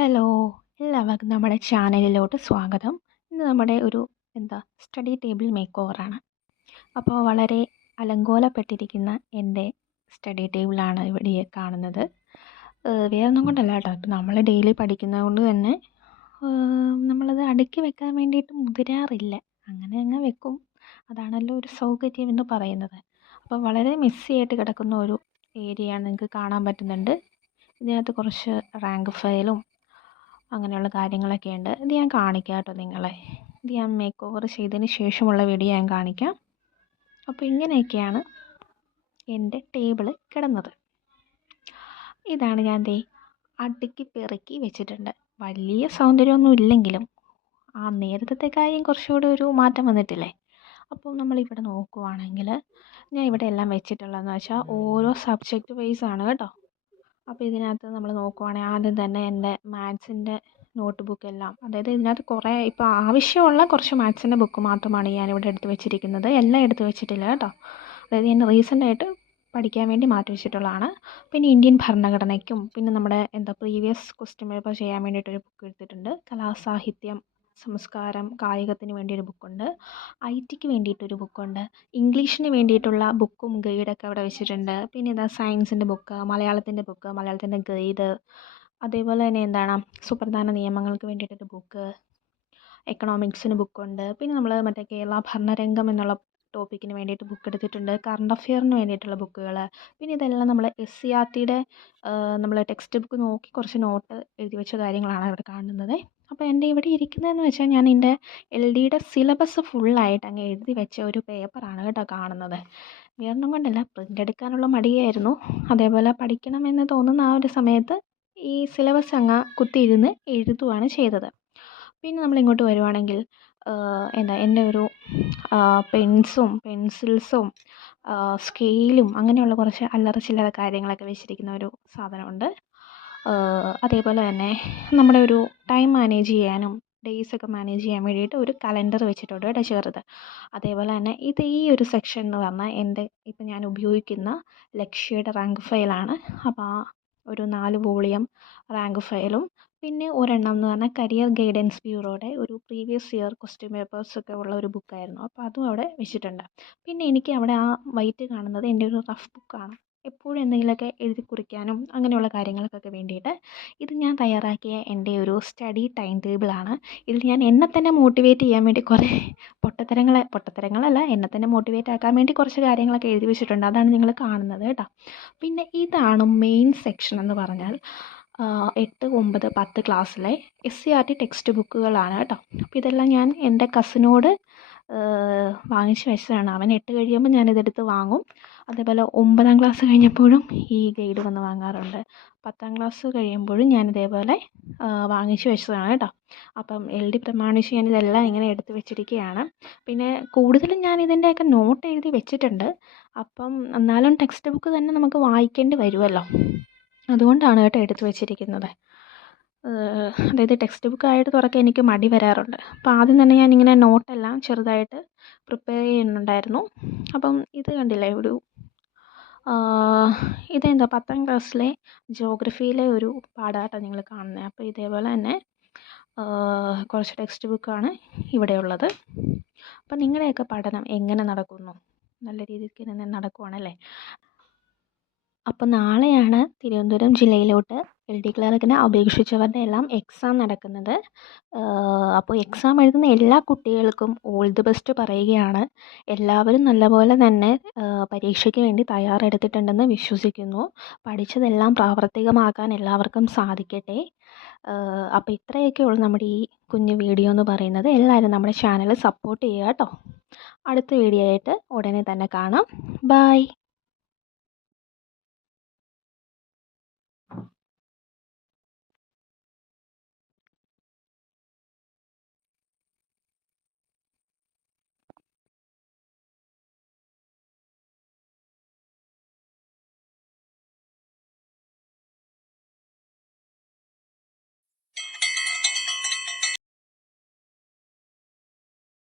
Hello, എല്ലാവർക്കും നമ്മുടെ ചാനലിലോട്ട് സ്വാഗതം. ഇന്ന് നമ്മുടെ ഒരു സ്റ്റഡി ടേബിൾ മേക്ക് ഓവറാണ്. അപ്പോൾ വളരെ അലങ്കോലപ്പെട്ടിരിക്കുന്ന എൻ്റെ സ്റ്റഡി ടേബിളാണ് ഇവിടെ കാണുന്നത്. വേറൊന്നും കൊണ്ടല്ല കേട്ടോ, ഇപ്പം നമ്മൾ ഡെയിലി പഠിക്കുന്നത് കൊണ്ട് തന്നെ നമ്മളത് അടുക്കി വെക്കാൻ വേണ്ടിയിട്ട് മുതിരാറില്ല. അങ്ങനെ അങ്ങ് വെക്കും. അതാണല്ലോ ഒരു സൗകര്യം എന്ന് പറയുന്നത്. അപ്പോൾ വളരെ മെസ്സി ആയിട്ട് കിടക്കുന്ന ഒരു ഏരിയയാണ്, നിങ്ങൾക്ക് കാണാൻ പറ്റുന്നുണ്ട്. ഇതിനകത്ത് കുറച്ച് റാങ്ക് ഫയലും അങ്ങനെയുള്ള കാര്യങ്ങളൊക്കെ ഉണ്ട്. ഇത് ഞാൻ കാണിക്കാം കേട്ടോ നിങ്ങളെ. ഇത് ഞാൻ മേക്ക് ഓവർ ചെയ്തതിന് ശേഷമുള്ള വീഡിയോ ഞാൻ കാണിക്കാം. അപ്പോൾ ഇങ്ങനെയൊക്കെയാണ് എൻ്റെ ടേബിള് കിടന്നത്. ഇതാണ് ഞാൻ അടുക്കി പെറുക്കി വെച്ചിട്ടുണ്ട്. വലിയ സൗന്ദര്യമൊന്നും ഇല്ലെങ്കിലും ആ നേരത്തെ കാര്യം കുറച്ചുകൂടി ഒരു മാറ്റം വന്നിട്ടില്ലേ. അപ്പോൾ നമ്മളിവിടെ നോക്കുവാണെങ്കിൽ ഞാൻ ഇവിടെ എല്ലാം വെച്ചിട്ടുള്ളതെന്ന് വെച്ചാൽ ഓരോ സബ്ജക്റ്റ് വൈസ് ആണ് കേട്ടോ. അപ്പോൾ ഇതിനകത്ത് നമ്മൾ നോക്കുവാണെങ്കിൽ ആദ്യം തന്നെ എൻ്റെ മാത്സിൻ്റെ നോട്ട് ബുക്കെല്ലാം, അതായത് ഇതിനകത്ത് കുറേ ഇപ്പോൾ ആവശ്യമുള്ള കുറച്ച് മാത്സിൻ്റെ ബുക്ക് മാത്രമാണ് ഞാനിവിടെ എടുത്ത് വെച്ചിരിക്കുന്നത്. എല്ലാം എടുത്ത് വെച്ചിട്ടില്ല കേട്ടോ. അതായത് ഞാൻ റീസെൻ്റായിട്ട് പഠിക്കാൻ വേണ്ടി മാറ്റി വെച്ചിട്ടുള്ളതാണ്. പിന്നെ ഇന്ത്യൻ ഭരണഘടനയ്ക്കും പിന്നെ നമ്മുടെ പ്രീവിയസ് ക്വസ്റ്റ്യൻ പേപ്പർ ചെയ്യാൻ വേണ്ടിയിട്ടൊരു ബുക്ക് എടുത്തിട്ടുണ്ട്. കലാസാഹിത്യം, സംസ്കാരം, കായികത്തിന് വേണ്ടിയൊരു ബുക്കുണ്ട്. IT വേണ്ടിയിട്ടൊരു ബുക്കുണ്ട്. ഇംഗ്ലീഷിന് വേണ്ടിയിട്ടുള്ള ബുക്കും ഗൈഡൊക്കെ അവിടെ വെച്ചിട്ടുണ്ട്. പിന്നെ സയൻസിൻ്റെ ബുക്ക്, മലയാളത്തിൻ്റെ ബുക്ക്, മലയാളത്തിൻ്റെ ഗൈഡ്, അതേപോലെ തന്നെ സുപ്രധാന നിയമങ്ങൾക്ക് വേണ്ടിയിട്ടൊരു ബുക്ക്, എക്കണോമിക്സിന് ബുക്കുണ്ട്. പിന്നെ നമ്മൾ മറ്റേ കേരള ഭരണരംഗം എന്നുള്ള ടോപ്പിക്കിന് വേണ്ടിയിട്ട് ബുക്ക് എടുത്തിട്ടുണ്ട്. കറണ്ട് അഫെയറിന് വേണ്ടിയിട്ടുള്ള ബുക്കുകൾ. പിന്നെ ഇതെല്ലാം നമ്മൾ SCERTയുടെ നമ്മൾ ടെക്സ്റ്റ് ബുക്ക് നോക്കി കുറച്ച് നോട്ട് എഴുതി വെച്ച കാര്യങ്ങളാണ് ഇവിടെ കാണുന്നത്. അപ്പോൾ എൻ്റെ ഇവിടെ ഇരിക്കുന്നതെന്ന് വെച്ചാൽ ഞാൻ എൻ്റെ LDയുടെ സിലബസ് ഫുള്ളായിട്ട് അങ്ങ് എഴുതി വെച്ച ഒരു പേപ്പറാണ് കേട്ടോ കാണുന്നത്. വേറൊന്നും കൊണ്ടല്ല, പ്രിൻ്റ് എടുക്കാനുള്ള മടിയായിരുന്നു. അതേപോലെ പഠിക്കണമെന്ന് തോന്നുന്ന ആ ഒരു സമയത്ത് ഈ സിലബസ് അങ്ങ് കുത്തിയിരുന്ന് എഴുതുകയാണ് ചെയ്തത്. പിന്നെ നമ്മളിങ്ങോട്ട് വരുവാണെങ്കിൽ എൻ്റെ ഒരു പെൻസും പെൻസിൽസും സ്കെയിലും അങ്ങനെയുള്ള കുറച്ച് അല്ലറ ചില്ലറ കാര്യങ്ങളൊക്കെ വെച്ചിരിക്കുന്ന ഒരു സാധനമുണ്ട്. അതേപോലെ തന്നെ നമ്മുടെ ഒരു ടൈം മാനേജ് ചെയ്യാനും ഡേയ്സൊക്കെ മാനേജ് ചെയ്യാൻ വേണ്ടിയിട്ട് ഒരു കലണ്ടർ വെച്ചിട്ടുണ്ട് കേട്ടോ ചെറുത്. അതേപോലെ തന്നെ ഈ ഒരു സെക്ഷൻ എന്ന് പറഞ്ഞാൽ എൻ്റെ ഇപ്പം ഞാൻ ഉപയോഗിക്കുന്ന ലക്ഷ്യയുടെ റാങ്ക് ഫയലാണ്. അപ്പോൾ ആ ഒരു 4 വോളിയം റാങ്ക് ഫയലും പിന്നെ ഒരെണ്ണം എന്ന് പറഞ്ഞാൽ കരിയർ ഗൈഡൻസ് ബ്യൂറോയുടെ ഒരു പ്രീവിയസ് ഇയർ ക്വസ്റ്റ്യൻ പേപ്പേഴ്സൊക്കെ ഉള്ള ഒരു ബുക്കായിരുന്നു. അപ്പോൾ അതും അവിടെ വെച്ചിട്ടുണ്ട്. പിന്നെ എനിക്ക് അവിടെ ആ വൈറ്റ് കാണുന്നത് എൻ്റെ ഒരു റഫ് ബുക്കാണ്. എപ്പോഴും എന്തെങ്കിലുമൊക്കെ എഴുതി കുറിക്കാനും അങ്ങനെയുള്ള കാര്യങ്ങൾക്കൊക്കെ വേണ്ടിയിട്ട് ഇത് ഞാൻ തയ്യാറാക്കിയ എൻ്റെ ഒരു സ്റ്റഡി ടൈം ടേബിളാണ്. ഇതിൽ ഞാൻ എന്നെ തന്നെ മോട്ടിവേറ്റ് ചെയ്യാൻ വേണ്ടി കുറേ പൊട്ടത്തരങ്ങളല്ല, എന്നെ തന്നെ മോട്ടിവേറ്റ് ആക്കാൻ വേണ്ടി കുറച്ച് കാര്യങ്ങളൊക്കെ എഴുതി വെച്ചിട്ടുണ്ട്. അതാണ് നിങ്ങൾ കാണുന്നത് കേട്ടോ. പിന്നെ ഇതാണ് മെയിൻ സെക്ഷൻ എന്ന് പറഞ്ഞാൽ 8, 9, 10 ക്ലാസ്സിലെ SCERT ടെക്സ്റ്റ് ബുക്കുകളാണ് കേട്ടോ. അപ്പോൾ ഇതെല്ലാം ഞാൻ എൻ്റെ കസിനോട് വാങ്ങിച്ച് വെച്ചതാണ്. അവൻ 8 കഴിയുമ്പോൾ ഞാനിതെടുത്ത് വാങ്ങും. അതേപോലെ 9ാം ക്ലാസ് കഴിഞ്ഞപ്പോഴും ഈ ഗൈഡ് വന്ന് വാങ്ങാറുണ്ട്. 10ാം ക്ലാസ് കഴിയുമ്പോഴും ഞാനിതേപോലെ വാങ്ങിച്ച് വെച്ചതാണ് കേട്ടോ. അപ്പം LD പ്രമാണിച്ച് ഞാനിതെല്ലാം ഇങ്ങനെ എടുത്ത് വെച്ചിരിക്കുകയാണ്. പിന്നെ കൂടുതലും ഞാൻ ഇതിൻ്റെയൊക്കെ നോട്ട് എഴുതി വെച്ചിട്ടുണ്ട്. അപ്പം എന്നാലും ടെക്സ്റ്റ് ബുക്ക് തന്നെ നമുക്ക് വായിക്കേണ്ടി വരുമല്ലോ, അതുകൊണ്ടാണ് കേട്ടോ എടുത്ത് വെച്ചിരിക്കുന്നത്. അതായത് ടെക്സ്റ്റ് ബുക്കായിട്ട് തുറക്കാൻ എനിക്ക് മടി വരാറുണ്ട്. അപ്പോൾ ആദ്യം തന്നെ ഞാനിങ്ങനെ നോട്ടെല്ലാം ചെറുതായിട്ട് പ്രിപ്പയർ ചെയ്യുന്നുണ്ടായിരുന്നു. അപ്പം ഇത് കണ്ടില്ലേ, ഒരു ഇതെന്താ 10ാം ക്ലാസ്സിലെ ജോഗ്രഫിയിലെ ഒരു പാഠാട്ടോ നിങ്ങൾ കാണുന്നത്. അപ്പോൾ ഇതേപോലെ തന്നെ കുറച്ച് ടെക്സ്റ്റ് ബുക്കാണ് ഇവിടെയുള്ളത്. അപ്പം നിങ്ങളുടെയൊക്കെ പഠനം എങ്ങനെ നടക്കുന്നു? നല്ല രീതിക്ക് തന്നെ നടക്കുവാണല്ലേ. അപ്പോൾ നാളെയാണ് തിരുവനന്തപുരം ജില്ലയിലോട്ട് LD ക്ലർക്കിനെ അപേക്ഷിച്ചവരുടെ എല്ലാം എക്സാം നടക്കുന്നത്. അപ്പോൾ എക്സാം എഴുതുന്ന എല്ലാ കുട്ടികൾക്കും ഓൾ ദി ബെസ്റ്റ് പറയുകയാണ്. എല്ലാവരും നല്ലപോലെ തന്നെ പരീക്ഷയ്ക്ക് വേണ്ടി തയ്യാറെടുത്തിട്ടുണ്ടെന്ന് വിശ്വസിക്കുന്നു. പഠിച്ചതെല്ലാം പ്രാവർത്തികമാക്കാൻ എല്ലാവർക്കും സാധിക്കട്ടെ. അപ്പോൾ ഇത്രയൊക്കെ ഉള്ളൂ നമ്മുടെ ഈ കുഞ്ഞു വീഡിയോ എന്ന് പറയുന്നത്. എല്ലാവരും നമ്മുടെ ചാനൽ സപ്പോർട്ട് ചെയ്യുക കേട്ടോ. അടുത്ത വീഡിയോ ആയിട്ട് ഉടനെ തന്നെ കാണാം. ബൈ.